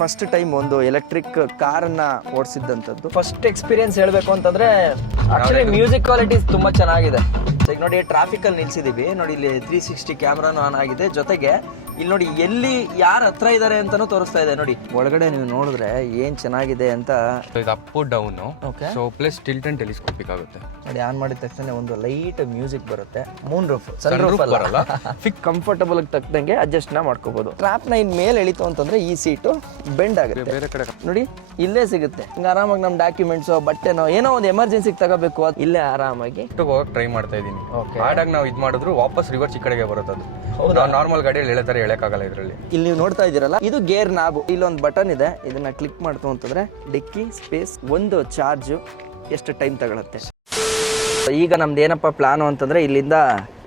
First time ಒಂದು electric ಕಾರನ್ನ ಓಡಿಸಿದ್ದಂಥದ್ದು. First experience ಹೇಳಬೇಕು ಅಂತಂದ್ರೆ ಆಕ್ಚುಲಿ ಮ್ಯೂಸಿಕ್ ಕ್ವಾಲಿಟಿ ತುಂಬಾ ಚೆನ್ನಾಗಿದೆ. ಈಗ ನೋಡಿ ಟ್ರಾಫಿಕ್ ಅಲ್ಲಿ ನಿಲ್ಸಿದೀವಿ ನೋಡಿ, ಇಲ್ಲಿ 360 ಕ್ಯಾಮ್ರಾನು ಆನ್ ಆಗಿದೆ. ಜೊತೆಗೆ ಇಲ್ಲಿ ನೋಡಿ ಎಲ್ಲಿ ಯಾರು ಹತ್ರ ಇದಾರೆ ಅಂತಾನು ತೋರಿಸ್ತಾ ಇದೆ ನೋಡಿ. ಒಳಗಡೆ ನೀವು ನೋಡಿದ್ರೆ ಏನ್ ಚೆನ್ನಾಗಿದೆ ಅಂತ. ಇದು up down, so plus tilt and telescopic ಆಗುತ್ತೆ. ನೋಡಿ ಆನ್ ಮಾಡಿದ ತಕ್ಷಣ ಒಂದು ಲೈಟ್ ಮ್ಯೂಸಿಕ್ ಬರುತ್ತೆ. ಮೂನ್ ರೂಫ್, ಸನ್ ರೂಫ್ ಬರಲ್ಲ. ಫಿಕ್ ಕಂಫರ್ಟಬಲ್ ತಕ್ಕಂಗೆ ಅಡ್ಜಸ್ಟ್ ಮಾಡ್ಕೋಬಹುದು. ಟ್ರಾಪ್ ನ ಇನ್ ಮೇಲೆ ಎಳಿತು ಅಂತಂದ್ರೆ ಈ ಸೀಟು ಬೆಂಡ್ ಆಗುತ್ತೆ. ಬೇರೆ ಕಡೆ ನೋಡಿ ಇಲ್ಲೇ ಸಿಗುತ್ತೆ. ಹಿಂಗ ಆರಾಮಾಗಿ ನಮ್ ಡಾಕ್ಯುಮೆಂಟ್ಸ್ ಬಟ್ಟೆನೋ ಏನೋ ಒಂದು ಎಮರ್ಜೆನ್ಸಿಗೆ ತಗೋಬೇಕು, ಇಲ್ಲೇ ಆರಾಮಾಗಿ ಹೋಗಕ್ ಟ್ರೈ ಮಾಡ್ತಾ ಇದೀನಿ. ಆಡಾಗ ನಾವು ಇದ್ ಮಾಡಿದ್ರು ವಾಪಸ್ ರಿವರ್ಸ್ ಈ ಕಡೆಗೆ ಬರುತ್ತೆ. ಅದು ನಾರ್ಮಲ್ ಗಾಡಿಯಲ್ಲಿ ಎಳೆತಾರೆ, ಎಳೆಕಾಗಲ್ಲ ಇದರಲ್ಲಿ. ಇಲ್ಲಿ ನೀವು ನೋಡ್ತಾ ಇದೀರಲ್ಲ, ಇದು ಗೇರ್ ನಾಬು. ಇಲ್ಲೊಂದು ಬಟನ್ ಇದೆ, ಇದನ್ನ ಕ್ಲಿಕ್ ಮಾಡ್ತು ಅಂತಂದ್ರೆ ಡಿಕ್ಕಿ ಸ್ಪೇಸ್, ಒಂದು ಚಾರ್ಜ್ ಎಷ್ಟು ಟೈಮ್ ತಗೊಳುತ್ತೆ. ಈಗ ನಮ್ದು ಏನಪ್ಪ ಪ್ಲಾನು ಅಂತಂದ್ರೆ ಇಲ್ಲಿಂದ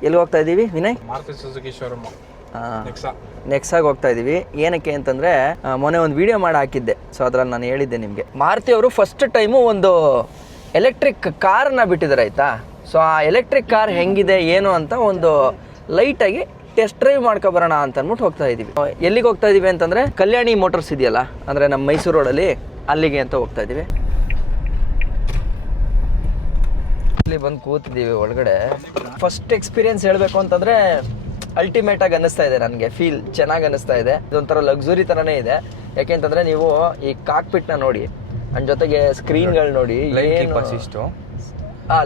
ಎಲ್ಲಿ ಹೋಗ್ತಾ ಇದೀವಿ ವಿನಯ್? ಮಾರುತಿ ಸುಜುಕಿ ಶೋರೂಮ್ ನೆಕ್ಸಾಗಿ ಹೋಗ್ತಾ ಇದೀವಿ. ಏನಕ್ಕೆ ಅಂತಂದ್ರೆ ಮೊನ್ನೆ ಒಂದು ವಿಡಿಯೋ ಮಾಡಿ ಹಾಕಿದ್ದೆ, ಸೊ ಅದ್ರಲ್ಲಿ ನಾನು ಹೇಳಿದ್ದೆ ನಿಮಗೆ. ಮಾರುತಿ ಅವರು ಫಸ್ಟ್ ಟೈಮು ಒಂದು ಎಲೆಕ್ಟ್ರಿಕ್ ಕಾರ್ನ ಬಿಟ್ಟಿದ್ದಾರೆ ಆಯ್ತಾ. ಸೊ ಆ ಎಲೆಕ್ಟ್ರಿಕ್ ಕಾರ್ ಹೆಂಗಿದೆ ಏನು ಅಂತ ಒಂದು ಲೈಟಾಗಿ ಟೆಸ್ಟ್ ಡ್ರೈವ್ ಮಾಡ್ಕೊಬರೋಣ ಅಂತ ಅಂದ್ಬಿಟ್ಟು ಹೋಗ್ತಾ ಇದೀವಿ. ಎಲ್ಲಿಗೆ ಹೋಗ್ತಾ ಇದೀವಿ ಅಂತಂದ್ರೆ ಕಲ್ಯಾಣಿ ಮೋಟರ್ಸ್ ಇದೆಯಲ್ಲ, ಅಂದ್ರೆ ನಮ್ಮ ಮೈಸೂರು ರೋಡಲ್ಲಿ, ಅಲ್ಲಿಗೆ ಅಂತ ಹೋಗ್ತಾ ಇದೀವಿ. ಇಲ್ಲಿ ಬಂದು ಕೂತಿದ್ದೀವಿ ಒಳಗಡೆ. ಫಸ್ಟ್ ಎಕ್ಸ್ಪೀರಿಯನ್ಸ್ ಹೇಳಬೇಕು ಅಂತಂದ್ರೆ ಅಲ್ಟಿಮೇಟ್ ಆಗಿ ಅನ್ನಿಸ್ತಾ ಇದೆ ನನಗೆ. ಫೀಲ್ ಚೆನ್ನಾಗಿ ಅನ್ನಿಸ್ತಾ ಇದೆ. ಇದೊಂಥರ ಲಕ್ಸುರಿ ಥರನೇ ಇದೆ. ಯಾಕೆಂತಂದ್ರೆ ನೀವು ಈ ಕಾಕ್ಪಿಟ್ನ ನೋಡಿ, ಅಂಡ್ ಜೊತೆಗೆ ಸ್ಕ್ರೀನ್ಗಳು ನೋಡಿ. ಇಷ್ಟು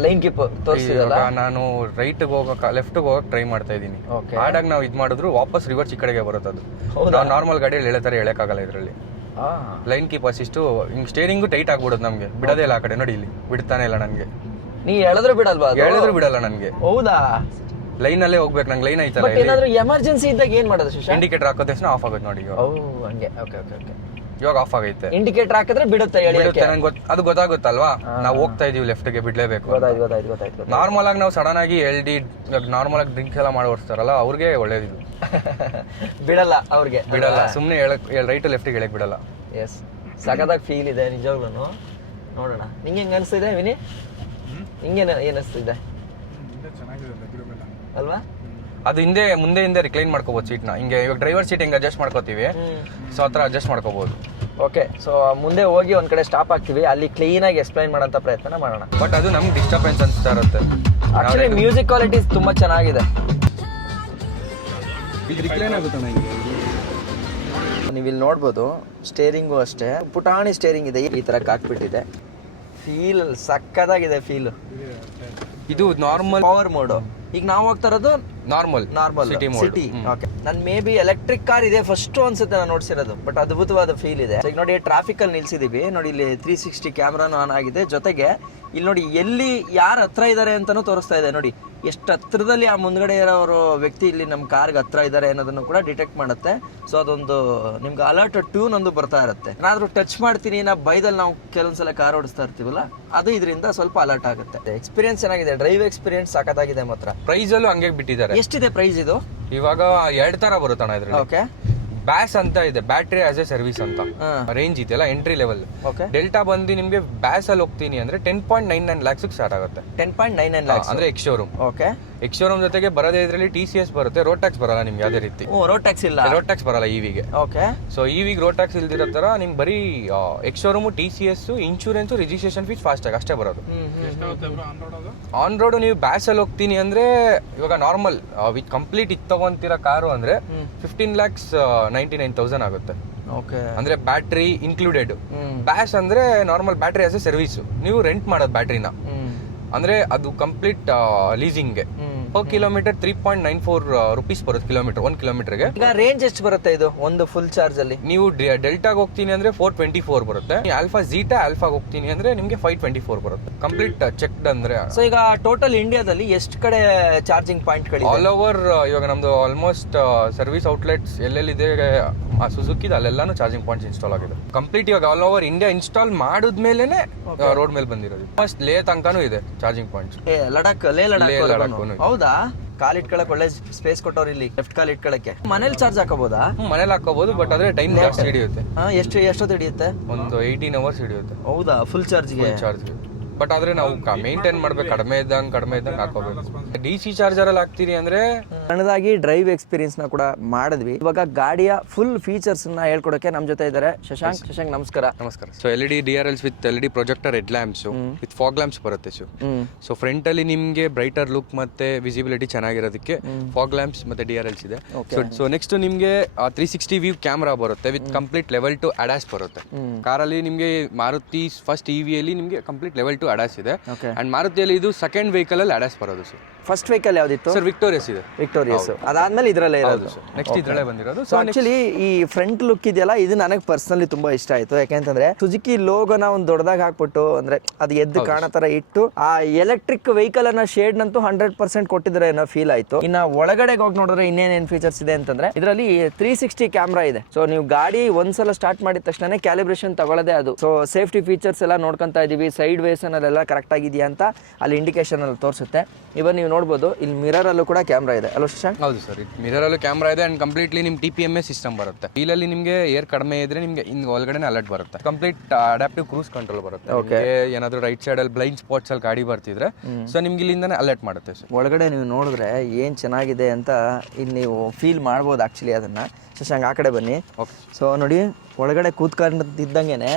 ಲೈನ್ ಕೀಪ್ ತೋರಿಸಿದಲ್ಲ. ನಾನು ರೈಟ್ ಹೋಗಕ್ ಲೆಫ್ಟ್ ಹೋಗಕ್ ಟ್ರೈ ಮಾಡ್ತಾ ಇದೀನಿ. ಆಡಾಗ ನಾವು ಇದ್ ಮಾಡಿದ್ರು ವಾಪಸ್ ರಿವರ್ಸ್ ಈ ಕಡೆಗೆ ಬರುತ್ತೆ. ಅದು ನಾರ್ಮಲ್ ಗಾಡಿಯಲ್ಲಿ ಎಳೆತಾರೆ, ಎಳೆಕಾಗಲ್ಲ ಇದರಲ್ಲಿ. Line keep assist. ಹಿಂಗ್ ಸ್ಟೇರಿಂಗು ಟೈಟ್ ಆಗ್ಬಿಡುತ್ತೆ ನಮ್ಗೆ, ಬಿಡೋದೇ ಇಲ್ಲ ಆ ಕಡೆ. ನೋಡಿ ಇಲ್ಲಿ ಬಿಡ್ತಾನೆ ಇಲ್ಲ ನನ್ಗೆ. ನೀ ಎಳೆದ್ರು ಬಿಡಲ್ವಾ? ಎಳೆದ್ರು ಬಿಡಲ್ಲ ನನ್ಗೆ. ಹೌದಾ? ಲೈನ್ ಅಲ್ಲೇ ಹೋಗ್ಬೇಕು ನಂಗೆ. ಲೈನ್ ಐತಲ್ಲ, ಏನಾದ್ರು ಎಮರ್ಜೆನ್ಸಿ ಇದ್ದಾಗ ಏನ್ ಮಾಡೋದು ಶಿಶಾ? ಇಂಡಿಕೇಟರ್ ಹಾಕೋ ತಕ್ಷಣ ಆಫ್ ಆಗುತ್ತೆ ನೋಡಿ. ಹಂಗೆ. Okay okay okay. ಇವಾಗ ಆಫ್ ಆಗೈತೆ. ಇಂಡಿಕೇಟರ್ ಹಾಕಿದ್ರೆ ಬಿಡುತ್ತೆ, ಅದು ಗೊತ್ತಾಗುತ್ತಲ್ವಾ. ನಾವು ಹೋಗ್ತಾ ಇದೀವಿ ಲೆಫ್ಟ್ ಗೆ, ಬಿಡ್ಲೇಬೇಕು. ಗೊತ್ತಾಯ್ತು. ನಾರ್ಮಲ್ ಆಗಿ ನಾವು ಸಡನ್ ಆಗಿ ನಾರ್ಮಲ್ ಆಗಿ ಡ್ರಿಂಕ್ಸ್ ಎಲ್ಲ ಮಾಡಿ ಓಡಿಸ್ತಾರಲ್ಲ, ಅವ್ರಿಗೆ ಒಳ್ಳೇದಿದು. ಬಿಡಲ್ಲ ಅವ್ರಿಗೆ, ಬಿಡಲ್ಲ. ಸುಮ್ನೆ ರೈಟ್ ಲೆಫ್ಟ್ ಗೆ ಹೇಳಕ್ ಬಿಡಲ್ಲ. ಎಸ್, ಸಖತ್ತಾಗಿ ಫೀಲ್ ಇದೆ ನಿಜವಾಗ್ಲೂ. ನೋಡೋಣ ನಿಂಗೆ ಹೆಂಗ್ ಅನಿಸ್ತಿದೆ ವಿನಿ? ನಿಂಗೆ ಏನ್ ಅನಿಸ್ತಿದೆ ಅಲ್ವಾ? ಅದು ಮುಂದೆ ರಿಕ್ಲೈನ್ ಮಾಡ್ಕೋಬಹುದು ಸೀಟ್ನ. ಹಿಂಗೆ ಇವಾಗ ಡ್ರೈವರ್ ಸೀಟ್ ಹೆಂಗೆ ಅಡ್ಜಸ್ಟ್ ಮಾಡ್ಕೋತೀವಿ, ಸೊ ಆ ಥರ ಅಡ್ಜಸ್ಟ್ ಮಾಡ್ಕೋಬಹುದು. ಓಕೆ, ಸೊ ಮುಂದೆ ಹೋಗಿ ಒಂದ್ ಕಡೆ ಸ್ಟಾಪ್ ಆಗ್ತೀವಿ, ಅಲ್ಲಿ ಕ್ಲೀನ್ ಆಗಿ ಎಕ್ಸ್ಪ್ಲೈನ್ ಮಾಡೋಂಥ ಪ್ರಯತ್ನ ಮಾಡೋಣ. ಬಟ್ ಅದು ನಮ್ಗೆ ಡಿಸ್ಟರ್ಬೆನ್ಸ್ ಅನ್ಸ್ತಾ ಇರುತ್ತೆ. ಆಕ್ಚುಲಿ ಮ್ಯೂಸಿಕ್ ಕ್ವಾಲಿಟಿ ತುಂಬಾ ಚೆನ್ನಾಗಿದೆ. ನೀವು ಇಲ್ಲಿ ನೋಡ್ಬೋದು, ಸ್ಟೇರಿಂಗು ಅಷ್ಟೇ ಪುಟಾಣಿ ಸ್ಟೇರಿಂಗ್ ಇದೆ. ಈ ತರ ಕಾಕ್ಬಿಟ್ಟಿದೆ. ಫೀಲ್ ಸಕ್ಕತ್ತಾಗಿದೆ ಫೀಲ್. ಇದು ನಾರ್ಮಲ್ ಪವರ್ ಮೋಡ್. ಈಗ ನಾವು ಹೋಗ್ತಾ ಇರೋದು ನಾರ್ಮಲ್ ಸಿಟಿ. ಓಕೆ, ನನ್ ಮೇ ಬಿ ಎಲೆಕ್ಟ್ರಿಕ್ ಕಾರ್ ಇದೆ ಫಸ್ಟ್ ಅನ್ಸುತ್ತೆ ನಾನು ನೋಡ್ಸಿರೋದು. ಬಟ್ ಅದ್ಭುತವಾದ ಫೀಲ್ ಇದೆ. ಈಗ ನೋಡಿ ಟ್ರಾಫಿಕ್ ಅಲ್ಲಿ ನಿಲ್ಸಿದೀವಿ ನೋಡಿ, ಇಲ್ಲಿ 360 ಕ್ಯಾಮ್ರಾನು ಆನ್ ಆಗಿದೆ. ಜೊತೆಗೆ ಇಲ್ಲಿ ನೋಡಿ ಎಲ್ಲಿ ಯಾರು ಹತ್ರ ಇದಾರೆ ಅಂತಾನು ತೋರಿಸ್ತಾ ಇದೆ ನೋಡಿ. ಎಷ್ಟು ಹತ್ರದಲ್ಲಿ ಆ ಮುಂದ್ಗಡೆ ಇರೋರು ವ್ಯಕ್ತಿ ಇಲ್ಲಿ ನಮ್ಮ ಕಾರ್ಗೆ ಹತ್ರ ಇದ್ದಾರೆ ಅನ್ನೋದನ್ನು ಕೂಡ ಡಿಟೆಕ್ಟ್ ಮಾಡುತ್ತೆ. ಸೊ ಅದೊಂದು ನಿಮ್ಗೆ ಅಲರ್ಟ್ ಟ್ಯೂನ್ ಒಂದು ಬರ್ತಾ ಇರುತ್ತೆ. ಏನಾದ್ರೂ ಟಚ್ ಮಾಡ್ತೀನಿ ನಾ ಬೈದಲ್ಲಿ ನಾವು ಕೆಲವೊಂದ್ಸಲ ಕಾರ್ ಓಡಿಸ್ತಾ ಇರ್ತೀವಲ್ಲ, ಅದು ಇದರಿಂದ ಸ್ವಲ್ಪ ಅಲರ್ಟ್ ಆಗುತ್ತೆ. ಎಕ್ಸ್ಪೀರಿಯನ್ಸ್ ಚೆನ್ನಾಗಿದೆ, ಡ್ರೈವ್ ಎಕ್ಸ್ಪೀರಿಯನ್ಸ್ ಸಾಕತ್ತಾಗಿದೆ ಮಾತ್ರ. ಪ್ರೈಸ್ ಅಲ್ಲೂ ಹಂಗೆ ಬಿಟ್ಟಿದ್ದಾರೆ. ಎಷ್ಟಿದೆ ಪ್ರೈಸ್ ಇದು? ಇವಾಗ 2 ತರ ಬರುತ್ತಣ್ಣ ಇದ್ರಲ್ಲಿ. ಓಕೆ, ಬ್ಯಾಸ್ ಅಂತ ಇದೆ, ಬ್ಯಾಟ್ರಿ ಆಸ್ ಎ ಸರ್ವಿಸ್ ಅಂತ ರೇಂಜ್ ಇದೆಯಲ್ಲ, ಎಂಟ್ರಿ ಲೆವೆಲ್. ಡೆಲ್ಟಾ ಬಂದು ನಿಮ್ಗೆ ಬ್ಯಾಸ್ ಅಲ್ಲಿ ಹೋಗ್ತೀನಿ ಅಂದ್ರೆ 10.99 lakhs ಸ್ಟಾರ್ಟ್ ಆಗುತ್ತೆ. 10.99 lakhs ಅಂದ್ರೆ X showroom. Okay, X showroom ಜೊತೆಗೆ ಬರೋದೇ ಇದರಲ್ಲಿ TCS ಬರುತ್ತೆ. ರೋಡ್ ಟ್ಯಾಕ್ಸ್ ಬರಲ್ಲ ನಿಮ್ಗೆ ಯಾವುದೇ ರೀತಿ. ರೋಡ್ ಟ್ಯಾಕ್ಸ್ ಇಲ್ಲ. ರೋಡ್ ಟ್ಯಾಕ್ಸ್ ಬರಲ್ಲ ಇವಿಗೆ. ಓಕೆ, ಸೊ ಇವಿಗೆ ರೋಡ್ ಟ್ಯಾಕ್ಸ್ ಇಲ್ದಿರೋ ತರ ನಿಮ್ಗೆ ಬರೀ X showroom, TCS, insurance, registration fees fast ಆಗಿ ಅಷ್ಟೇ ಬರೋದು. ಆನ್ ರೋಡ್ ನೀವು ಬ್ಯಾಸ್ ಅಲ್ಲಿ ಹೋಗ್ತೀನಿ ಅಂದ್ರೆ ಇವಾಗ ನಾರ್ಮಲ್ ವಿತ್ ಕಂಪ್ಲೀಟ್ ಇದು ತಗೊಂತಿರೋ ಕಾರು ಅಂದ್ರೆ 15,99,000 ಆಗುತ್ತೆ. ಓಕೆ, ಅಂದ್ರೆ ಬ್ಯಾಟ್ರಿ ಇನ್ಕ್ಲೂಡೆಡ್. ಬ್ಯಾಸ್ ಅಂದ್ರೆ normal battery as a service. ನೀವು ರೆಂಟ್ ಮಾಡೋದು ಬ್ಯಾಟ್ರಿನ, ಅಂದ್ರೆ ಅದು ಕಂಪ್ಲೀಟ್ ಲೀಸಿಂಗ್ಗೆ. ಪರ್ ಕಿಲೋಮೀಟರ್ 3.94 rupees ಬರುತ್ತೆ ಕಿಲೋಮೀಟರ್, 1 ಕಿಲೋಮೀಟರ್ಗೆ. ಈಗ ರೇಂಜ್ ಎಷ್ಟು ಬರುತ್ತೆ ಇದು ಒಂದು ಫುಲ್ ಚಾರ್ಜ್ ಅಲ್ಲಿ? ನೀವು ಡೆಲ್ಟಾಗ್ ಹೋಗ್ತೀನಿ ಅಂದ್ರೆ 424 ಬರುತ್ತೆ. ಆಲ್ಫಾ ಝೀಟಾ ಆಲ್ಫಾಗ್ ಹೋಗ್ತೀನಿ ಅಂದ್ರೆ ನಿಮ್ಗೆ 524 ಬರುತ್ತೆ. ಕಂಪ್ಲೀಟ್ ಚೆಕ್ಡ್ ಅಂದ್ರೆ. ಸೊ ಈಗ ಟೋಟಲ್ ಇಂಡಿಯಾದಲ್ಲಿ ಎಷ್ಟು ಕಡೆ ಚಾರ್ಜಿಂಗ್ ಪಾಯಿಂಟ್ ಗಳಿವೆ? ಆಲ್ ಓವರ್ ಇವಾಗ ನಮ್ದು ಆಲ್ಮೋಸ್ಟ್ ಸರ್ವಿಸ್ ಔಟ್ಲೆಟ್ಸ್ ಎಲ್ಲೆಲ್ಲಿದೆ ಸುಜುಕಿ ಅಲ್ಲೆಲ್ಲಾನು ಚಾರ್ಜಿಂಗ್ ಪಾಯಿಂಟ್ಸ್ ಇನ್ಸ್ಟಾಲ್ ಆಗಿದೆ. ಕಂಪ್ಲೀಟ್ ಇವಾಗ ಆಲ್ ಓವರ್ ಇಂಡಿಯಾ ಇನ್ಸ್ಟಾಲ್ ಮಾಡಿದ್ಮೇಲೆನೆ ರೋಡ್ ಮೇಲೆ ಬಂದಿರೋದು. ಫಸ್ಟ್ ಲೇ ತನಕನೂ ಇದೆ ಚಾರ್ಜಿಂಗ್ ಪಾಯಿಂಟ್ಸ್. ಲೇ ಲಡಾಖ್. ಹೌದಾ? ಕಾಲ್ ಇಟ್ಕೊಳಕ್ ಒಳ್ಳೆ ಸ್ಪೇಸ್ ಕೊಟ್ಟವ್ರು ಇಲ್ಲಿ. ಲೆಫ್ಟ್ ಕಾಲ್ ಇಟ್ಕೊಳಕ್ಕೆ ಮನೇಲಿ ಚಾರ್ಜ್ ಹಾಕೋಬಹುದಾ? ಮನೇಲಿ ಹಾಕೋಬಹುದು, ಬಟ್ ಆದ್ರೆ ಟೈಮ್ ಜಾಸ್ತಿ ಹಿಡಿಯುತ್ತೆ. ಎಷ್ಟೊತ್ತು ಹಿಡಿಯುತ್ತೆ? ಒಂದು 18 hours ಹಿಡಿಯುತ್ತೆ. ಹೌದಾ? ಫುಲ್ ಚಾರ್ಜ್ಗೆ? ಬಟ್ ಆದ್ರೆ ನಾವು ಮೇಂಟೈನ್ ಮಾಡ್ಬೇಕು, ಕಡಿಮೆ ಇದ್ದಂಗೆ ಹಾಕೋಬೇಕು. DC ಚಾರ್ಜರ್ ಅಲ್ಲಿ ಹಾಕ್ತೀರಿ ಅಂದ್ರೆ ಸಣ್ಣದಾಗಿ ಡ್ರೈವ್ ಎಕ್ಸ್ಪೀರಿಯನ್ಸ್ ನ ಕೂಡ ಮಾಡಿದ್ವಿ. ಇವಾಗ ಗಾಡಿಯ ಫುಲ್ ಫೀಚರ್ಸ್ ನ ಹೇಳ್ಕೊಡಕ್ಕೆ ನಮ್ಮ ಜೊತೆ ಇದ್ದಾರೆ ಶಶಾಂಕ್. ನಮಸ್ಕಾರ. So LED DRLs with LED projector head lamps with fog lamps ಬರುತ್ತೆ. ಸೊ ಫ್ರಂಟ್ ಅಲ್ಲಿ ನಿಮ್ಗೆ ಬ್ರೈಟರ್ ಲುಕ್ ಮತ್ತೆ ವಿಸಿಬಿಲಿಟಿ ಚೆನ್ನಾಗಿರೋದಕ್ಕೆ ಫಾಗ್ ಲ್ಯಾಂಪ್ಸ್ ಮತ್ತೆ DRLs ಇದೆ. ಸೊ ನೆಕ್ಸ್ಟ್ ನಿಮ್ಗೆ 360 ವ್ಯೂ ಕ್ಯಾಮ್ರಾ ಬರುತ್ತೆ ವಿತ್ ಕಂಪ್ಲೀಟ್ ಲೆವೆಲ್ 2 ಅಡಾಸ್ ಬರುತ್ತೆ. ಕಾರಲ್ಲಿ ನಿಮ್ಗೆ ಮಾರುತಿ ಫಸ್ಟ್ EV ಅಲ್ಲಿ ನಿಮ್ಗೆ ಕಂಪ್ಲೀಟ್ ಲೆವೆಲ್ 2 ಅಡಾಸ್ ಇದೆ. ಅಂಡ್ ಮಾರುತಿಯಲ್ಲಿ ಇದು ಸೆಕೆಂಡ್ ವೆಹಿಕಲ್ ಅಲ್ಲಿ ಅಡಾಸ್ ಬರೋದು ಸರ್. ಫಸ್ಟ್ ವೆಹಿಕಲ್ ಯಾವ್ದಿತ್ತು ಸರ್? ವಿಕ್ಟೋರಿಯಸ್ ಇದೆ. ವಿಕ್ಟೋರಿಯಸ್ ಅದಾದ್ಮೇಲೆ ಇದ್ರಲ್ಲೇ ಇರೋದು. ನೆಕ್ಸ್ಟ್ ಇದ್ರಲ್ಲೇ ಬಂದಿರೋದು. ಸೊ ಆಕ್ಚುಲಿ ಈ ಫ್ರಂಟ್ ಲುಕ್ ಇದೆಯಲ್ಲ, ಇದು ನನಗೆ ಪರ್ಸನಲಿ ತುಂಬಾ ಇಷ್ಟ ಆಯ್ತು. ಯಾಕೆಂತಂದ್ರೆ ಸುಜುಕಿ ಲೋಗೋನ ಒಂದು ದೊಡ್ಡದಾಗಿ ಹಾಕ್ಬಿಟ್ಟು ಅಂದ್ರೆ ಅದು ಎದ್ದು ಕಾಣೋ ತರ ಇಟ್ಟು ಆ ಎಲೆಕ್ಟ್ರಿಕ್ ವೆಹಿಕಲ್ ಅನ್ನ ಶೇಡ್ ನಂತೂ 100% ಕೊಟ್ಟಿದ್ರೆ ಏನೋ ಫೀಲ್ ಆಯ್ತು. ಇನ್ನ ಒಳಗಡೆ ಹೋಗಿ ನೋಡಿದ್ರೆ ಇನ್ನೇನೇನ್ ಫೀಚರ್ಸ್ ಇದೆ ಅಂತಂದ್ರೆ ಇದರಲ್ಲಿ 360 ಕ್ಯಾಮ್ರಾ ಇದೆ. ಸೊ ನೀವು ಗಾಡಿ ಒಂದ್ಸಲ ಸ್ಟಾರ್ಟ್ ಮಾಡಿದ ತಕ್ಷಣ ಕ್ಯಾಲಿಬ್ರೇಷನ್ ತಗೊಳ್ಳೋದೇ ಅದು. ಸೊ ಸೇಫ್ಟಿ ಫೀಚರ್ಸ್ ಎಲ್ಲ ನೋಡ್ಕೊಂತಾ ಇದೀವಿ. ಸೈಡ್ ವೇಸ್ ಅಲ್ಲೆಲ್ಲ ಕರೆಕ್ಟ್ ಆಗಿದೆಯಾ ಅಂತ ಅಲ್ಲಿ ಇಂಡಿಕೇಶನ್ ಅಲ್ಲಿ ತೋರಿಸುತ್ತೆ. ಇವನ್ ನೀವು ನೋಡ್ಬೋದು ಇಲ್ಲಿ ಮಿರರ್ ಅಲ್ಲೂ ಕೂಡ ಕ್ಯಾಮ್ರಾ ಇದೆ ಅಲ್ವಾ ಶಶಾಂಕ್? ಹೌದು ಸರ್, ಮಿರರ್ ಅಲ್ಲೂ ಕ್ಯಾಮ್ರಾ ಇದೆ. ಅಂಡ್ ಕಂಪ್ಲೀಟ್ಲಿ ನಿಮ್ TPMS ಸಿಸ್ಟಮ್ ಬರುತ್ತೆ. ವೀಲಲ್ಲಿ ನಿಮ್ಗೆ ಏರ್ ಕಡಿಮೆ ಇದ್ರೆ ನಿಮ್ಗೆ ಹಿಂಗ್ ಒಳಗಡೆ ಅಲರ್ಟ್ ಬರುತ್ತೆ. ಕಂಪ್ಲೀಟ್ ಅಡಾಪ್ಟಿವ್ ಕ್ರೂಸ್ ಕಂಟ್ರೋಲ್ ಬರುತ್ತೆ. ಏನಾದ್ರು ರೈಟ್ ಸೈಡ್ ಅಲ್ಲಿ ಬ್ಲೈಂಡ್ ಸ್ಪಾಟ್ಸ್ ಅಲ್ಲಿ ಗಾಡಿ ಬರ್ತಿದ್ರೆ ಸೊ ನಿಮ್ಗೆ ಇಲ್ಲಿಂದಾನೆ ಅಲರ್ಟ್ ಮಾಡುತ್ತೆ ಸರ್. ಒಳಗಡೆ ನೀವು ನೋಡಿದ್ರೆ ಏನ್ ಚೆನ್ನಾಗಿದೆ ಅಂತ ಇಲ್ಲಿ ನೀವು ಫೀಲ್ ಮಾಡ್ಬೋದು ಆಕ್ಚುಲಿ ಅದನ್ನ. ಶಶಾಂಕ್ ಆ ಕಡೆ ಬನ್ನಿ. ಸೊ ನೋಡಿ ಒಳಗಡೆ ಕೂತ್ಕೊಂಡಿದ್ದಂಗೆನೆ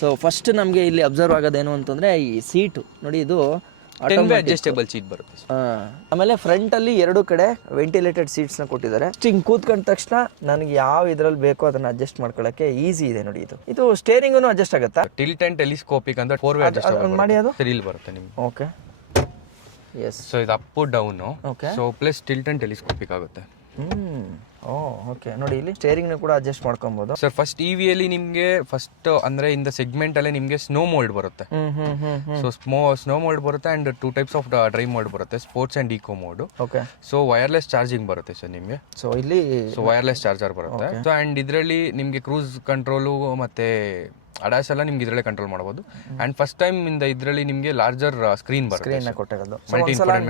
ಸೊ ಫಸ್ಟ್ ನಮಗೆ ಇಲ್ಲಿ ಅಬ್ಸರ್ವ್ ಆಗೋದೇನು ಅಂತಂದ್ರೆ ಈ ಸೀಟು ನೋಡಿ, ಇದು ಅಡ್ಜಸ್ಟೇಬಲ್ ಸೀಟ್ ಬರುತ್ತೆ. ಆಮೇಲೆ ಫ್ರಂಟ್ ಅಲ್ಲಿ ಎರಡು ಕಡೆ ವೆಂಟಿಲೇಟೆಡ್ ಸೀಟ್ಸ್ ನ ಕೊಟ್ಟಿದ್ದಾರೆ. ಹಿಂಗ್ ಕೂತ್ಕೊಂಡ ತಕ್ಷಣ ನನಗೆ ಯಾವ ಇದ್ರಲ್ಲಿ ಬೇಕೋ ಅದನ್ನ ಅಡ್ಜಸ್ಟ್ ಮಾಡ್ಕೊಳ್ಳಕ್ಕೆ ಈಸಿ ಇದೆ ನೋಡಿ. ಇದು ಸ್ಟೇರಿಂಗ್ ಅಡ್ಜಸ್ಟ್ ಆಗುತ್ತಾ? ಟಿಲ್ಟ್ ಅಂಡ್ ಟೆಲಿಸ್ಕೋಪಿಕ್ ಅಂತ 4 ವೇ ಅಡ್ಜಸ್ಟ್ ಮಾಡಿ ಅದು ಇಲ್ಲಿ ಬರುತ್ತೆ ನಿಮ್ಗೆ. Okay, yes. ಸೊ ಇದು up down. Okay. So plus tilt and telescopic ಆಗುತ್ತೆ. ಓಕೆ, ನೋಡಿ ಇಲ್ಲಿ ಸ್ಟೇರಿಂಗ್ ಕೂಡ ಅಡ್ಜಸ್ಟ್ ಮಾಡ್ಕೊಬಹುದು ಸರ್. ಫಸ್ಟ್ EV ಅಲ್ಲಿ ನಿಮ್ಗೆ ಫಸ್ಟ್ ಅಂದ್ರೆ ಇನ್ ದ ಸೆಗ್ಮೆಂಟ್ ಅಲ್ಲಿ ನಿಮ್ಗೆ ಸ್ನೋ ಮೋಲ್ಡ್ ಬರುತ್ತೆ. ಸೊ ಸ್ನೋ ಮೋಲ್ಡ್ ಬರುತ್ತೆ and 2 types of drive mode ಬರುತ್ತೆ, sports and eco mode. Okay. So wireless charging ಬರುತ್ತೆ ಸರ್ ನಿಮ್ಗೆ. ಸೊ ಇಲ್ಲಿ ವೈರ್ಲೆಸ್ ಚಾರ್ಜರ್ ಬರುತ್ತೆ. ಸೊ ಅಂಡ್ ಇದರಲ್ಲಿ ನಿಮ್ಗೆ ಕ್ರೂಸ್ ಕಂಟ್ರೋಲು ಮತ್ತೆ ಅಡಾಸ್ ಎಲ್ಲ ನಿಮ್ಗೆ ಇದ್ರಲ್ಲೇ ಕಂಟ್ರೋಲ್ ಮಾಡಬಹುದು. ಅಂಡ್ ಫಸ್ಟ್ ಟೈಮ್ ಇಂದ ಇದ್ರಲ್ಲಿ ನಿಮ್ಗೆ ಲಾರ್ಜರ್ ಸ್ಕ್ರೀನ್ ಬರುತ್ತೆ. ಕೊಟ್ಟಿರೋದು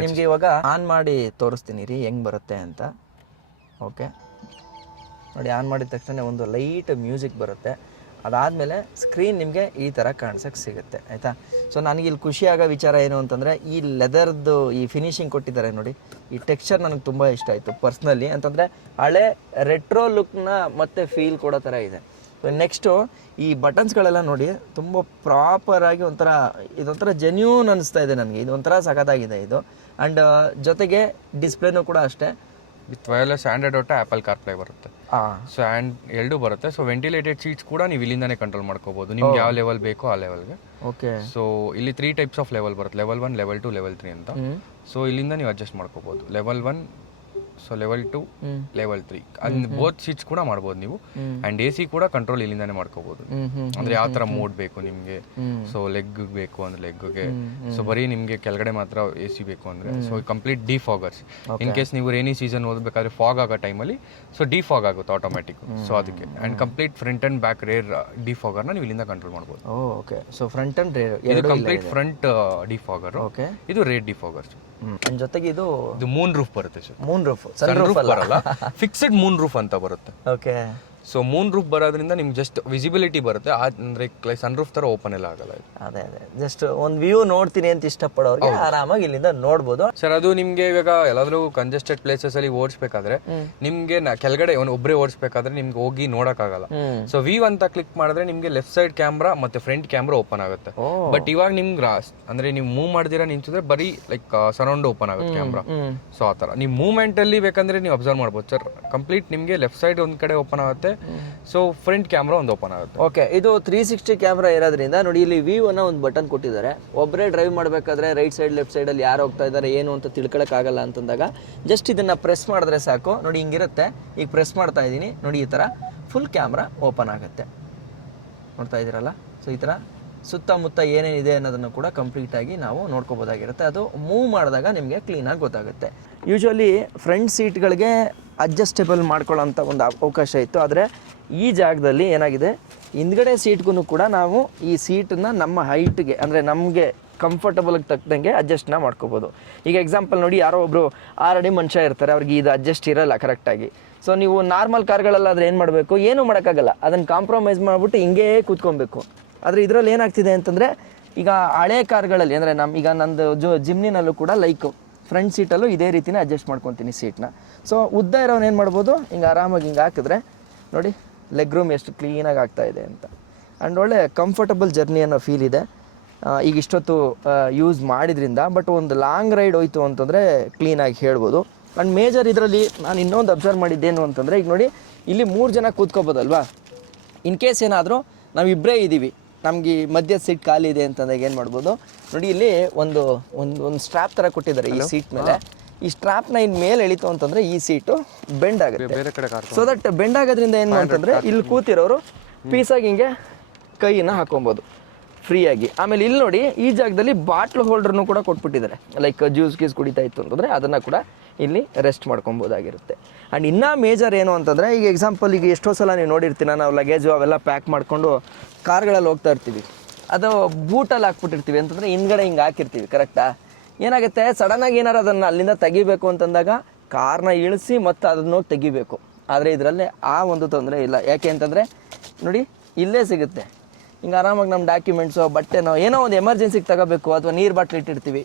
ನಿಮ್ಗೆ ಇವಾಗ ಆನ್ ಮಾಡಿ ತೋರಿಸ್ತೀನಿ ರೀ ಹೆಂಗ್ ಬರುತ್ತೆ ಅಂತ. ಓಕೆ ನೋಡಿ, ಆನ್ ಮಾಡಿದ ತಕ್ಷಣ ಒಂದು ಲೈಟ್ ಮ್ಯೂಸಿಕ್ ಬರುತ್ತೆ. ಅದಾದಮೇಲೆ ಸ್ಕ್ರೀನ್ ನಿಮಗೆ ಈ ಥರ ಕಾಣಿಸೋಕ್ಕೆ ಸಿಗುತ್ತೆ, ಆಯಿತಾ. ಸೊ ನನಗೆ ಇಲ್ಲಿ ಖುಷಿಯಾಗೋ ವಿಚಾರ ಏನು ಅಂತಂದರೆ ಈ ಲೆದರ್ದು ಈ ಫಿನಿಶಿಂಗ್ ಕೊಟ್ಟಿದ್ದಾರೆ ನೋಡಿ, ಈ ಟೆಕ್ಸ್ಚರ್ ನನಗೆ ತುಂಬ ಇಷ್ಟ ಆಯಿತು ಪರ್ಸ್ನಲಿ. ಅಂತಂದರೆ ಹಳೆ ರೆಟ್ರೋ ಲುಕ್ನ ಮತ್ತೆ ಫೀಲ್ ಕೊಡೋ ಥರ ಇದೆ. ಸೊ ನೆಕ್ಸ್ಟು ಈ ಬಟನ್ಸ್ಗಳೆಲ್ಲ ನೋಡಿ ತುಂಬ ಪ್ರಾಪರಾಗಿ ಇದೊಂಥರ ಜೆನ್ಯೂನ್ ಅನಿಸ್ತಾ ಇದೆ ನನಗೆ. ಇದೊಂಥರ ಸಖತ್ತಾಗಿದೆ ಇದು. ಆ್ಯಂಡ್ ಜೊತೆಗೆ ಡಿಸ್ಪ್ಲೇನೂ ಕೂಡ ಅಷ್ಟೇ ವಿತ್ ವೈರ್ಲೆಸ್ ಆಂಡ್ರಾಯ್ಡ್ ಒಟ್ಟು ಆಪಲ್ ಕಾರ್ಪ್ಲೇ ಬರುತ್ತೆ. ಸೊ ಆ್ಯಂಡ್ ಎರಡು ಬರುತ್ತೆ. ಸೊ ವೆಂಟಿಲೇಟೆಡ್ ಸೀಟ್ಸ್ ಕೂಡ ನೀವು ಇಲ್ಲಿಂದಾನೆ ಕಂಟ್ರೋಲ್ ಮಾಡ್ಕೋಬಹುದು, ನಿಮ್ಗೆ ಯಾವ ಲೆವೆಲ್ ಬೇಕೋ ಆ ಲೆವೆಲ್ಗೆ. ಓಕೆ. ಸೊ ಇಲ್ಲಿ 3 ಟೈಪ್ಸ್ ಆಫ್ ಲೆವೆಲ್ ಬರುತ್ತೆ, ಲೆವೆಲ್ 1, ಲೆವೆಲ್ 2, ಲೆವೆಲ್ 3 ಅಂತ. ಸೊ ಇಲ್ಲಿಂದ ನೀವು ಅಡ್ಜಸ್ಟ್ ಮಾಡ್ಕೋಬಹುದು. Level 1, so level 2, level 3 both seats ಕೂಡ ಮಾಡ್ಬೋದು ನೀವು. ಅಂಡ್ AC ಕೂಡ ಕಂಟ್ರೋಲ್ ಇಲ್ಲಿಂದಾನೆ ಮಾಡ್ಕೋಬಹುದು. ಅಂದ್ರೆ ಯಾವ ತರ ಮೋಡ್ ಬೇಕು ನಿಮ್ಗೆ. ಸೊ ಲೆಗ್ ಬೇಕು ಅಂದ್ರೆ ಲೆಗ್ಗೆ, ಸೊ ಬರೀ ನಿಮ್ಗೆ ಕೆಳಗಡೆ ಮಾತ್ರ AC ಬೇಕು ಅಂದ್ರೆ so complete defoggers. In case ನೀವು ರೇನಿ ಸೀಸನ್ ಓದಬೇಕಾದ್ರೆ ಫಾಗ್ ಆಗೋ ಟೈಮಲ್ಲಿ ಸೊ ಡಿಫಾಗ್ ಆಗುತ್ತೆ ಆಟೋಮ್ಯಾಟಿಕ್. ಸೊ ಅದಕ್ಕೆ and complete front and back rear defogger ನ ನೀವು ಇಲ್ಲಿಂದ ಕಂಟ್ರೋಲ್ ಮಾಡ್ಬೋದು. Okay. So front and rear ಇದು ಕಂಪ್ಲೀಟ್ ಫ್ರಂಟ್ ಡಿಫಾಗರ್. ಓಕೆ. ಇದು ರೇರ್ ಡಿಫಾಗರ್. ಜೊತೆಗೆ ಇದು ಮೂನ್ ರೂಫ್ ಬರುತ್ತೆ sir. Moon roof, sun roof ಬರಲ್ಲ, ಫಿಕ್ಸ್ಡ್ ಮೂನ್ ರೂಫ್ ಅಂತ ಬರುತ್ತೆ. ಓಕೆ. ಸೊ ಮೂನ್ ರೂಫ್ ಬರೋದ್ರಿಂದ ನಿಮ್ಗೆ ಜಸ್ಟ್ ವಿಸಿಬಿಲಿಟಿ ಬರುತ್ತೆ, ಅಂದ್ರೆ ಸನ್ ರೂಫ್ ತರ ಓಪನ್ ಎಲ್ಲ ಆಗಲ್ಲ. ಅದೇ ಜಸ್ಟ್ ಒಂದು ವ್ಯೂ ನೋಡ್ತೀನಿ ಅಂತ ಇಷ್ಟಪಡೋರಿಗೆ ಆರಾಮಾಗಿ ಇಲ್ಲಿಂದ ನೋಡ್ಬೋದು ಸರ್. ಅದು ನಿಮ್ಗೆ ಇವಾಗ ಎಲ್ಲಾದ್ರೂ ಕಂಜೆಸ್ಟೆಡ್ ಪ್ಲೇಸಸ್ ಅಲ್ಲಿ ಓಡಿಸ್ಬೇಕಾದ್ರೆ ನಿಮ್ಗೆ ಕೆಳಗಡೆ ಒಬ್ಬರೇ ಓಡಿಸ್ಬೇಕಾದ್ರೆ ನಿಮ್ಗೆ ಹೋಗಿ ನೋಡಕ್ ಆಗಲ್ಲ. ಸೊ ವ್ಯೂ ಅಂತ ಕ್ಲಿಕ್ ಮಾಡಿದ್ರೆ ನಿಮ್ಗೆ ಲೆಫ್ಟ್ ಸೈಡ್ ಕ್ಯಾಮ್ರಾ ಮತ್ತೆ ಫ್ರಂಟ್ ಕ್ಯಾಮ್ರಾ ಓಪನ್ ಆಗುತ್ತೆ. ಬಟ್ ಇವಾಗ ನಿಮ್ಗೆ ಅಂದ್ರೆ ನೀವು ಮೂವ್ ಮಾಡ್ದಿರಾ ನಿಂತಿದ್ರೆ ಬರೀ ಲೈಕ್ ಸರೌಂಡ್ ಓಪನ್ ಆಗುತ್ತೆ ಕ್ಯಾಮ್ರಾ. ಸೊ ಆತರ ನೀವು ಮೂವ್ಮೆಂಟ್ ಅಲ್ಲಿ ಬೇಕಂದ್ರೆ ನೀವು ಅಬ್ಸರ್ವ್ ಮಾಡ್ಬೋದು ಸರ್. ಕಂಪ್ಲೀಟ್ ನಿಮ್ಗೆ ಲೆಫ್ಟ್ ಸೈಡ್ ಒಂದ್ ಕಡೆ ಓಪನ್ ಆಗುತ್ತೆ, ಸೊ ಫ್ರಂಟ್ ಕ್ಯಾಮ್ರಾ ಒಂದು ಓಪನ್ ಆಗುತ್ತೆ. ಓಕೆ. ಇದು 360 ಕ್ಯಾಮ್ರಾ ಇರೋದ್ರಿಂದ ನೋಡಿ ಇಲ್ಲಿ ವ್ಯೂ ಅನ್ನೋ ಒಂದು ಬಟನ್ ಕೊಟ್ಟಿದ್ದಾರೆ. ಒಬ್ಬರೇ ಡ್ರೈವ್ ಮಾಡಬೇಕಾದ್ರೆ ರೈಟ್ ಸೈಡ್ ಲೆಫ್ಟ್ ಸೈಡಲ್ಲಿ ಯಾರು ಹೋಗ್ತಾ ಇದ್ದಾರೆ ಏನು ಅಂತ ತಿಳ್ಕೊಳಕ್ಕಾಗಲ್ಲ ಅಂತಂದಾಗ ಜಸ್ಟ್ ಇದನ್ನ ಪ್ರೆಸ್ ಮಾಡಿದ್ರೆ ಸಾಕು. ನೋಡಿ ಹಿಂಗಿರುತ್ತೆ. ಈಗ ಪ್ರೆಸ್ ಮಾಡ್ತಾ ಇದ್ದೀನಿ ನೋಡಿ, ಈ ಥರ ಫುಲ್ ಕ್ಯಾಮ್ರಾ ಓಪನ್ ಆಗುತ್ತೆ. ನೋಡ್ತಾ ಇದ್ದೀರಲ್ಲ. ಸೊ ಈ ಥರ ಸುತ್ತಮುತ್ತ ಏನೇನಿದೆ ಅನ್ನೋದನ್ನು ಕೂಡ ಕಂಪ್ಲೀಟಾಗಿ ನಾವು ನೋಡ್ಕೋಬೋದಾಗಿರುತ್ತೆ. ಅದು ಮೂವ್ ಮಾಡಿದಾಗ ನಿಮಗೆ ಕ್ಲೀನಾಗಿ ಗೊತ್ತಾಗುತ್ತೆ. ಯೂಶ್ವಲಿ ಫ್ರಂಟ್ ಸೀಟ್ಗಳಿಗೆ ಅಡ್ಜಸ್ಟೇಬಲ್ ಮಾಡ್ಕೊಳ್ಳೋಂಥ ಒಂದು ಅವಕಾಶ ಇತ್ತು. ಆದರೆ ಈ ಜಾಗದಲ್ಲಿ ಏನಾಗಿದೆ, ಹಿಂದ್ಗಡೆ ಸೀಟ್ಗೂ ಕೂಡ ನಾವು ಈ ಸೀಟನ್ನು ನಮ್ಮ ಹೈಟ್ಗೆ ಅಂದರೆ ನಮಗೆ ಕಂಫರ್ಟಬಲ್ಗೆ ತಕ್ಕಂಗೆ ಅಡ್ಜಸ್ಟ್ನ ಮಾಡ್ಕೋಬೋದು. ಈಗ ಎಕ್ಸಾಂಪಲ್ ನೋಡಿ, ಯಾರೋ ಒಬ್ಬರು 6 ಅಡಿ ಮನುಷ್ಯ ಇರ್ತಾರೆ, ಅವ್ರಿಗೆ ಇದು ಅಡ್ಜಸ್ಟ್ ಇರಲ್ಲ ಕರೆಕ್ಟಾಗಿ. ಸೊ ನೀವು ನಾರ್ಮಲ್ ಕಾರ್ಗಳಲ್ಲಾದರೆ ಏನು ಮಾಡಬೇಕು, ಏನೂ ಮಾಡೋಕ್ಕಾಗಲ್ಲ, ಅದನ್ನು ಕಾಂಪ್ರಮೈಸ್ ಮಾಡಿಬಿಟ್ಟು ಹಿಂಗೇ ಕೂತ್ಕೊಬೇಕು. ಆದರೆ ಇದರಲ್ಲಿ ಏನಾಗ್ತಿದೆ ಅಂತಂದರೆ ಈಗ ಹಳೆ ಕಾರ್ಗಳಲ್ಲಿ ಅಂದರೆ ಈಗ ನಂದು ಜಿಮ್ನಿನಲ್ಲೂ ಕೂಡ ಲೈಕ್ ಫ್ರಂಟ್ ಸೀಟಲ್ಲೂ ಇದೇ ರೀತಿನೇ ಅಡ್ಜಸ್ಟ್ ಮಾಡ್ಕೊತೀನಿ ಸೀಟ್ನ. ಸೊ ಉದ್ದ ಇರೋನು ಏನು ಮಾಡ್ಬೋದು, ಹಿಂಗೆ ಆರಾಮಾಗಿ ಹಿಂಗೆ ಹಾಕಿದ್ರೆ ನೋಡಿ ಲೆಗ್ ರೂಮ್ ಎಷ್ಟು ಕ್ಲೀನಾಗಿ ಆಗ್ತಾ ಇದೆ ಅಂತ. ಆ್ಯಂಡ್ ಒಳ್ಳೆ ಕಂಫರ್ಟಬಲ್ ಜರ್ನಿ ಅನ್ನೋ ಫೀಲ್ ಇದೆ ಈಗ ಇಷ್ಟೊತ್ತು ಯೂಸ್ ಮಾಡಿದ್ರಿಂದ. ಬಟ್ ಒಂದು ಲಾಂಗ್ ರೈಡ್ ಹೋಯ್ತು ಅಂತಂದರೆ ಕ್ಲೀನಾಗಿ ಹೇಳ್ಬೋದು. ಆ್ಯಂಡ್ ಮೇಜರ್ ಇದರಲ್ಲಿ ನಾನು ಇನ್ನೊಂದು ಅಬ್ಸರ್ವ್ ಮಾಡಿದ್ದೇನು ಅಂತಂದರೆ, ಈಗ ನೋಡಿ ಇಲ್ಲಿ 3 ಜನ ಕೂತ್ಕೋಬೋದಲ್ವಾ. ಇನ್ ಕೇಸ್ ಏನಾದರೂ ನಾವಿಬ್ಬರೇ ಇದ್ದೀವಿ, ನಮಗೆ ಮಧ್ಯ ಸೀಟ್ ಖಾಲಿ ಇದೆ ಅಂತಂದಾಗ ಏನು ಮಾಡ್ಬೋದು ನೋಡಿ, ಇಲ್ಲಿ ಒಂದು ಸ್ಟ್ರಾಪ್ ಥರ ಕೊಟ್ಟಿದ್ದಾರೆ ಈ ಸೀಟ್ ಮೇಲೆ. ಈ ಸ್ಟ್ರಾಪ್ನ ಇನ್ನು ಮೇಲೆ ಎಳಿತು ಅಂತಂದರೆ ಈ ಸೀಟು ಬೆಂಡ್ ಆಗುತ್ತೆ. ಸೊ ದಟ್ ಬೆಂಡ್ ಆಗೋದ್ರಿಂದ ಏನು ಅಂತಂದರೆ ಇಲ್ಲಿ ಕೂತಿರೋರು ಪೀಸಾಗಿ ಹಿಂಗೆ ಕೈಯನ್ನು ಹಾಕೊಬೋದು ಫ್ರೀಯಾಗಿ. ಆಮೇಲೆ ಇಲ್ಲಿ ನೋಡಿ ಈ ಜಾಗದಲ್ಲಿ ಬಾಟ್ಲ್ ಹೋಲ್ಡರ್ನು ಕೂಡ ಕೊಟ್ಬಿಟ್ಟಿದ್ದಾರೆ. ಲೈಕ್ ಜ್ಯೂಸ್ ಗೀಸ್ ಕುಡಿತಾ ಇತ್ತು ಅಂತಂದರೆ ಅದನ್ನು ಕೂಡ ಇಲ್ಲಿ ರೆಸ್ಟ್ ಮಾಡ್ಕೊಬೋದಾಗಿರುತ್ತೆ. ಆ್ಯಂಡ್ ಇನ್ನೂ ಮೇಜರ್ ಏನು ಅಂತಂದರೆ, ಈಗ ಎಕ್ಸಾಂಪಲ್ ಈಗ ಎಷ್ಟೋ ಸಲ ನೀವು ನೋಡಿರ್ತೀನ, ನಾವು ಲಗೇಜು ಅವೆಲ್ಲ ಪ್ಯಾಕ್ ಮಾಡಿಕೊಂಡು ಕಾರ್ಗಳಲ್ಲಿ ಹೋಗ್ತಾ ಇರ್ತೀವಿ, ಅದು ಬೂಟಲ್ಲಿ ಹಾಕ್ಬಿಟ್ಟಿರ್ತೀವಿ ಅಂತಂದರೆ ಹಿಂದ್ಗಡೆ ಹಿಂಗೆ ಹಾಕಿರ್ತೀವಿ. ಕರೆಕ್ಟಾ? ಏನಾಗುತ್ತೆ, ಸಡನ್ನಾಗಿ ಏನಾರು ಅದನ್ನು ಅಲ್ಲಿಂದ ತೆಗಿಬೇಕು ಅಂತಂದಾಗ ಕಾರ್ನ ಇಳಿಸಿ ಮತ್ತು ಅದನ್ನು ತೆಗಿಬೇಕು. ಆದರೆ ಇದರಲ್ಲಿ ಆ ಒಂದು ತೊಂದರೆ ಇಲ್ಲ. ಯಾಕೆ ಅಂತಂದರೆ ನೋಡಿ ಇಲ್ಲೇ ಸಿಗುತ್ತೆ. ಹಿಂಗೆ ಆರಾಮಾಗಿ ನಮ್ಮ ಡಾಕ್ಯುಮೆಂಟ್ಸು ಬಟ್ಟೆನೋ ಏನೋ ಒಂದು ಎಮರ್ಜೆನ್ಸಿಗೆ ತಗೋಬೇಕು, ಅಥವಾ ನೀರು ಬಾಟ್ಲ್ ಇಟ್ಟಿರ್ತೀವಿ,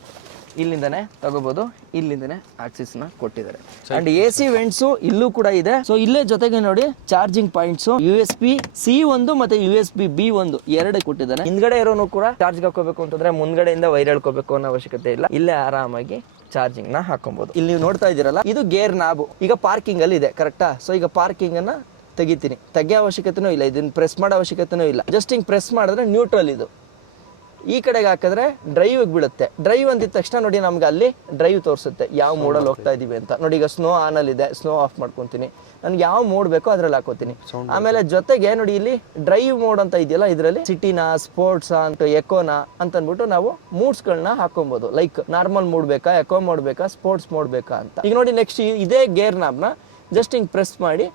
ಇಲ್ಲಿಂದನೇ ತಗೋಬೋದು. ಇಲ್ಲಿಂದನೇ ಆಕ್ಸಿಸ್ನ ಕೊಟ್ಟಿದ್ದಾರೆ. ಆ್ಯಂಡ್ AC ವೆಂಟ್ಸು ಇಲ್ಲೂ ಕೂಡ ಇದೆ. ಸೊ ಇಲ್ಲೇ ಜೊತೆಗೆ ನೋಡಿ ಚಾರ್ಜಿಂಗ್ ಪಾಯಿಂಟ್ಸು USB-C1 ಮತ್ತು USB-B1 ಎರಡು ಕೊಟ್ಟಿದ್ದಾರೆ. ಹಿಂದ್ಗಡೆ ಇರೋನು ಕೂಡ ಚಾರ್ಜ್ಗೆ ಹಾಕೋಬೇಕು ಅಂತಂದ್ರೆ ಮುಂದ್ಗಡೆಯಿಂದ ವೈರ್ ಹೇಳ್ಕೋಬೇಕು ಅನ್ನೋ ಅವಶ್ಯಕತೆ ಇಲ್ಲ. ಇಲ್ಲೇ ಆರಾಮಾಗಿ ಚಾರ್ಜಿಂಗ್ ನ ಹಾಕೊಬಹುದು. ಇಲ್ಲಿ ನೀವು ನೋಡ್ತಾ ಇದ್ದೀರಲ್ಲ, ಇದು ಗೇರ್ ನಾಬು. ಈಗ ಪಾರ್ಕಿಂಗ್ ಅಲ್ಲಿ ಇದೆ, ಕರೆಕ್ಟಾ? ಸೊ ಈಗ ಪಾರ್ಕಿಂಗ್ ಅನ್ನ ತೆಗಿಯೋ ಅವಶ್ಯಕತೆನೂ ಇಲ್ಲ, ಇದನ್ನ ಪ್ರೆಸ್ ಮಾಡೋ ಅವಶ್ಯಕತೆನೂ ಇಲ್ಲ. ಜಸ್ಟ್ ಹಿಂಗ್ ಪ್ರೆಸ್ ಮಾಡಿದ್ರೆ ನ್ಯೂಟ್ರಲ್ ಇದು. ಈ ಕಡೆಗೆ ಹಾಕಿದ್ರೆ ಡ್ರೈವ್ ಬೀಳುತ್ತೆ. ಡ್ರೈವ್ ಅಂದಿದ ತಕ್ಷಣ ನೋಡಿ ನಮ್ಗೆ ಅಲ್ಲಿ ಡ್ರೈವ್ ತೋರಿಸುತ್ತೆ ಯಾವ ಮೋಡಲ್ಲಿ ಹೋಗ್ತಾ ಇದೀವಿ ಅಂತ. ನೋಡಿ ಈಗ ಸ್ನೋ ಆನ್ ಅಲ್ಲಿ ಇದೆ, ಸ್ನೋ ಆಫ್ ಮಾಡ್ಕೊತೀನಿ. ನನ್ಗೆ ಯಾವ ಮೋಡ್ ಬೇಕೋ ಅದ್ರಲ್ಲಿ ಹಾಕೋತೀನಿ. ಆಮೇಲೆ ಜೊತೆಗೆ ನೋಡಿ ಇಲ್ಲಿ ಡ್ರೈವ್ ಮೋಡ್ ಅಂತ ಇದೆಯಲ್ಲ, ಇದರಲ್ಲಿ ಸಿಟಿನಾ, ಸ್ಪೋರ್ಟ್ಸ್ ಅಂತ, ಎಕೋನಾ ಅಂತ ಅಂದ್ಬಿಟ್ಟು ನಾವು ಮೂಡ್ಸ್ಗಳನ್ನ ಹಾಕೊಬಹುದು. ಲೈಕ್ ನಾರ್ಮಲ್ ಮೋಡ್ ಬೇಕಾ, ಎಕೋ ಮೋಡ್ ಬೇಕಾ, ಸ್ಪೋರ್ಟ್ಸ್ ಮೋಡ್ ಬೇಕಾ ಅಂತ. ಈಗ ನೋಡಿ ನೆಕ್ಸ್ಟ್ ಇದೇ ಗೇರ್ ನಾಬ್ನ ಜಸ್ಟ್ ಹಿಂಗ್ ಪ್ರೆಸ್ ಮಾಡಿ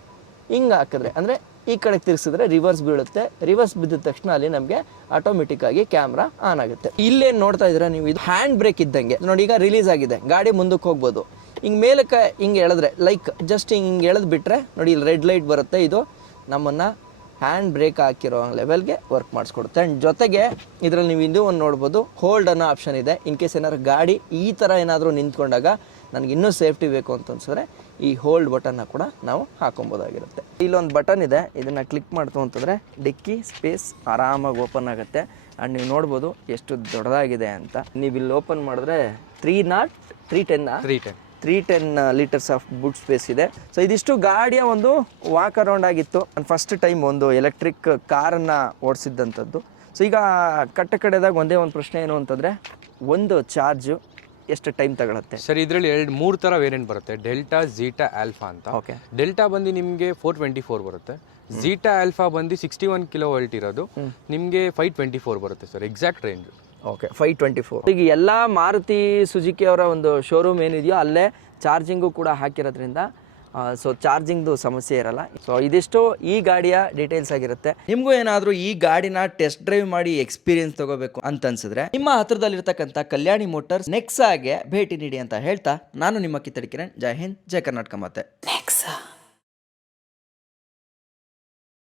ಹಿಂಗ್ ಹಾಕಿದ್ರೆ, ಅಂದ್ರೆ ಈ ಕಡೆ ತಿರ್ಸಿದ್ರೆ ರಿವರ್ಸ್ ಬೀಳುತ್ತೆ. ರಿವರ್ಸ್ ಬಿದ್ದ ತಕ್ಷಣ ಅಲ್ಲಿ ನಮಗೆ ಆಟೋಮೆಟಿಕ್ ಆಗಿ ಕ್ಯಾಮ್ರಾ ಆನ್ ಆಗುತ್ತೆ. ಇಲ್ಲೇನ್ ನೋಡ್ತಾ ಇದ್ದೀರಾ ನೀವು, ಇದು ಹ್ಯಾಂಡ್ ಬ್ರೇಕ್ ಇದ್ದಂಗೆ. ನೋಡಿ ಈಗ ರಿಲೀಸ್ ಆಗಿದೆ, ಗಾಡಿ ಮುಂದಕ್ಕೆ ಹೋಗ್ಬೋದು. ಹಿಂಗ್ ಮೇಲಕ್ಕೆ ಹಿಂಗೆ ಎಳೆದ್ರೆ, ಲೈಕ್ ಜಸ್ಟ್ ಹಿಂಗೆ ಎಳೆದ್ ಬಿಟ್ರೆ ನೋಡಿ ಇಲ್ಲಿ ರೆಡ್ ಲೈಟ್ ಬರುತ್ತೆ. ಇದು ನಮ್ಮನ್ನ ಹ್ಯಾಂಡ್ ಬ್ರೇಕ್ ಹಾಕಿರೋ ಲೆವೆಲ್ಗೆ ವರ್ಕ್ ಮಾಡಿಸ್ಕೊಡುತ್ತೆ. ಆ್ಯಂಡ್ ಜೊತೆಗೆ ಇದರಲ್ಲಿ ನೀವು ಇದು ಒಂದು ನೋಡ್ಬೋದು, ಹೋಲ್ಡ್ ಅನ್ನೋ ಆಪ್ಷನ್ ಇದೆ. ಇನ್ ಕೇಸ್ ಏನಾದ್ರು ಗಾಡಿ ಈ ಥರ ಏನಾದರೂ ನಿಂತ್ಕೊಂಡಾಗ ನನಗೆ ಇನ್ನೂ ಸೇಫ್ಟಿ ಬೇಕು ಅಂತ ಅನ್ಸಿದ್ರೆ ಈ ಹೋಲ್ಡ್ ಬಟನ್ನ ಕೂಡ ನಾವು ಹಾಕೊಬೋದಾಗಿರುತ್ತೆ. ಇಲ್ಲೊಂದು ಬಟನ್ ಇದೆ, ಇದನ್ನು ಕ್ಲಿಕ್ ಮಾಡ್ತು ಅಂತಂದರೆ ಡಿಕ್ಕಿ ಸ್ಪೇಸ್ ಆರಾಮಾಗಿ ಓಪನ್ ಆಗುತ್ತೆ. ಆ್ಯಂಡ್ ನೀವು ನೋಡ್ಬೋದು ಎಷ್ಟು ದೊಡ್ಡದಾಗಿದೆ ಅಂತ. ನೀವು ಇಲ್ಲಿ ಓಪನ್ ಮಾಡಿದ್ರೆ 310 ಲೀಟರ್ಸ್ ಆಫ್ ಬೂಟ್ ಸ್ಪೇಸ್ ಇದೆ. ಸೊ ಇದಿಷ್ಟು ಗಾಡಿಯ ಒಂದು ವಾಕ್ ಅರೌಂಡ್ ಆಗಿತ್ತು. ನಾನು ಫಸ್ಟ್ ಟೈಮ್ ಒಂದು ಎಲೆಕ್ಟ್ರಿಕ್ ಕಾರನ್ನು ಓಡಿಸಿದ್ದಂಥದ್ದು. ಸೊ ಈಗ ಕಡೆದಾಗ ಒಂದೇ ಒಂದು ಪ್ರಶ್ನೆ ಏನು ಅಂತಂದರೆ, ಒಂದು ಚಾರ್ಜು ಎಷ್ಟು ಟೈಮ್ ತಗೊಳುತ್ತೆ ಸರ್? ಇದರಲ್ಲಿ 3 ಥರ ವೇರಿಯಂಟ್ ಬರುತ್ತೆ, ಡೆಲ್ಟಾ, ಝೀಟಾ, ಆಲ್ಫಾ ಅಂತ. ಓಕೆ, ಡೆಲ್ಟಾ ಬಂದು ನಿಮಗೆ 424 ಬರುತ್ತೆ. ಝೀಟಾ ಆಲ್ಫಾ ಬಂದು 61 kW ಇರೋದು ನಿಮಗೆ 524 ಬರುತ್ತೆ ಸರ್, ಎಕ್ಸಾಕ್ಟ್ ರೇಂಜ್. ಓಕೆ, 524. ಈಗ ಎಲ್ಲ ಮಾರುತಿ ಸುಜುಕಿ ಅವರ ಒಂದು ಶೋರೂಮ್ ಏನಿದೆಯೋ ಅಲ್ಲೇ ಚಾರ್ಜಿಂಗು ಕೂಡ ಹಾಕಿರೋದ್ರಿಂದ ಸೊ ಚಾರ್ಜಿಂಗ್ದು ಸಮಸ್ಯೆ ಇರಲ್ಲ. ಸೊ ಇದಿಷ್ಟು ಈ ಗಾಡಿಯ ಡೀಟೇಲ್ಸ್ ಆಗಿರುತ್ತೆ. ನಿಮಗೂ ಏನಾದರೂ ಈ ಗಾಡಿನ ಟೆಸ್ಟ್ ಡ್ರೈವ್ ಮಾಡಿ ಎಕ್ಸ್ಪೀರಿಯನ್ಸ್ ತಗೋಬೇಕು ಅಂತ ಅನ್ಸಿದ್ರೆ ನಿಮ್ಮ ಹತ್ರದಲ್ಲಿರ್ತಕ್ಕಂಥ ಕಲ್ಯಾಣಿ ಮೋಟರ್ಸ್ ನೆಕ್ಸಾಗೆ ಭೇಟಿ ನೀಡಿ ಅಂತ ಹೇಳ್ತಾ ನಾನು ನಿಮ್ಮ ಕಿತ್ತಡಿ ಕಿರಣ್. ಜೈ ಹಿಂದ್, ಜೈ ಕರ್ನಾಟಕ. ಮತ್ತೆ